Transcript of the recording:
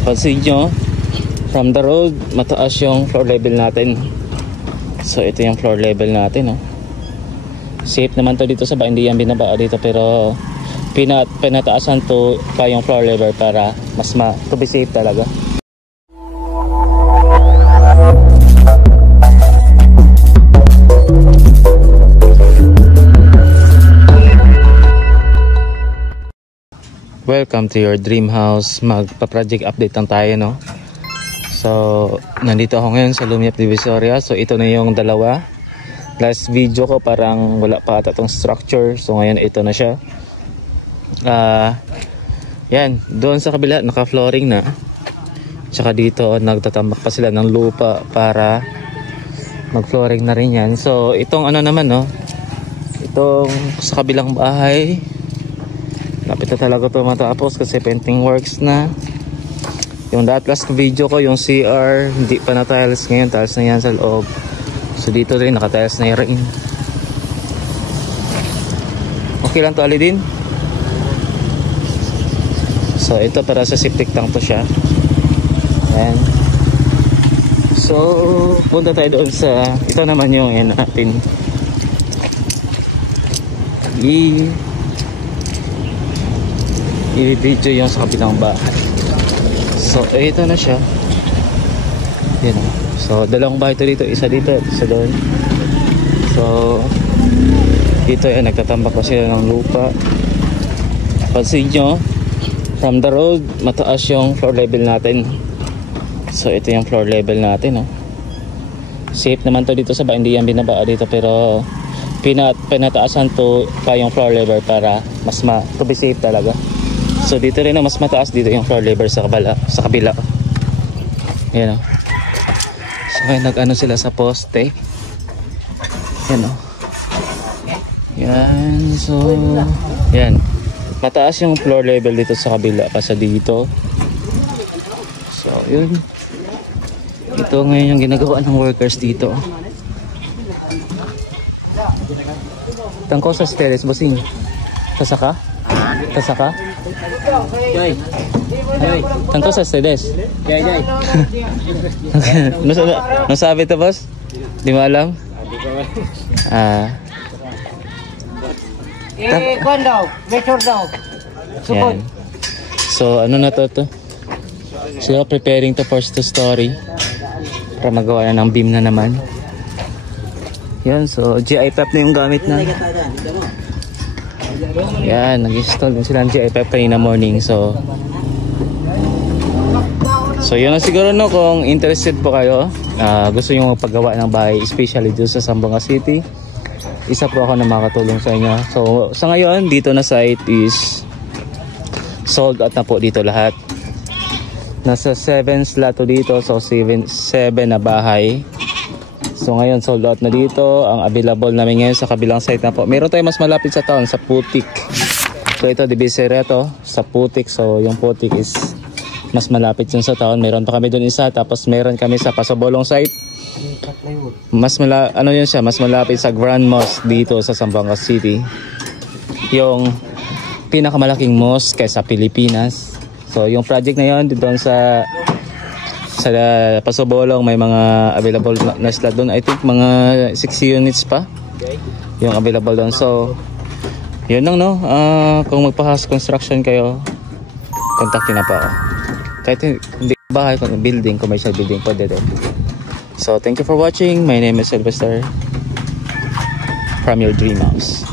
Pansin nyo, from the road, mataas yung floor level natin. So ito yung floor level natin, oh. Safe naman to dito sa ba, hindi yan binaba dito, pero pinataasan to pa yung floor level para mas to be safe talaga. Welcome to your dream house. Magpa-project update lang tayo, no? So, nandito ako ngayon sa Lumiap Divisoria. So, ito na yung dalawa. Last video ko parang wala pa ata itong structure. So, ngayon ito na siya. Yan, doon sa kabila naka-flooring na. Tsaka dito nagtatambak pa sila ng lupa para mag-flooring na rin yan. So, itong ano naman, no? Itong sa kabilang bahay, lapit na talaga ito matapos kasi painting works na. Yung last video ko, yung CR, hindi pa na tiles. Ngayon tiles na yan sa loob. So dito rin naka-tiles na rin. Okay lang to, Alidin. So ito para sa septic tank to siya. Ayan. So punta tayo doon sa, ito naman yung natin. I-video yung sa kabilang bahay. So ito na siya. Yan. So dalawang bahay to dito, isa dito, isa doon. So dito ay nagtatambak ko sila ng lupa. Pansin nyo, from the road, mataas yung floor level natin. So ito yung floor level natin, oh. Safe naman to dito sa ba, hindi yan binaba dito, pero pinataasan to pa yung floor level para mas to be safe talaga. So dito rin, mas mataas dito yung floor level sa kabila. Ayan, oh. So nag-ano sila sa poste. Ayan, oh. Yan. So yan, mataas yung floor level dito sa kabila kasi dito. So yun, ito ngayon yung ginagawa ng workers dito. Tangko sa stairs, bossing. Sasaka? Sasaka? Joy. Joy. Tangko sa stairs. Joy, Joy. Nasabi to, boss? Di mo alam? Kwan daw, measure daw. Yan. So ano na to? Sila preparing to first to story para magawa na ng beam na naman. Yan, so GI pipe na yung gamit na. Yan, nag-install din sila ng GI pipe kanina morning. So yun na siguro, no, kung interested po kayo, gusto nyo magpagawa ng bahay, especially dito sa Zamboanga City, isa po ako na makatulong sa inyo. So sa ngayon, dito na site is sold out na po dito lahat. Nasa 7 slot dito, so 7 na bahay. So ngayon sold out na dito. Ang available namin ngayon sa kabilang site na po. Meron tayo mas malapit sa town, sa Putik. So ito, Divisoria to, sa Putik. So yung Putik is mas malapit yun sa town. Meron pa kami dun isa. Tapos meron kami sa Pasobolong site. Mas malapit sa Grand Mosque dito sa Zamboanga City. Yung pinakamalaking mosque sa Pilipinas. So yung project na yun, doon sa Pasobolong, may mga available na slot doon. I think mga 6 units pa yung available doon. So yun lang, no. Kung magpa-house construction kayo, kontakin na pa ako. Kahit hindi bahay, kung building, commercial building, pwede din. So thank you for watching. My name is Sylvester from your dream house.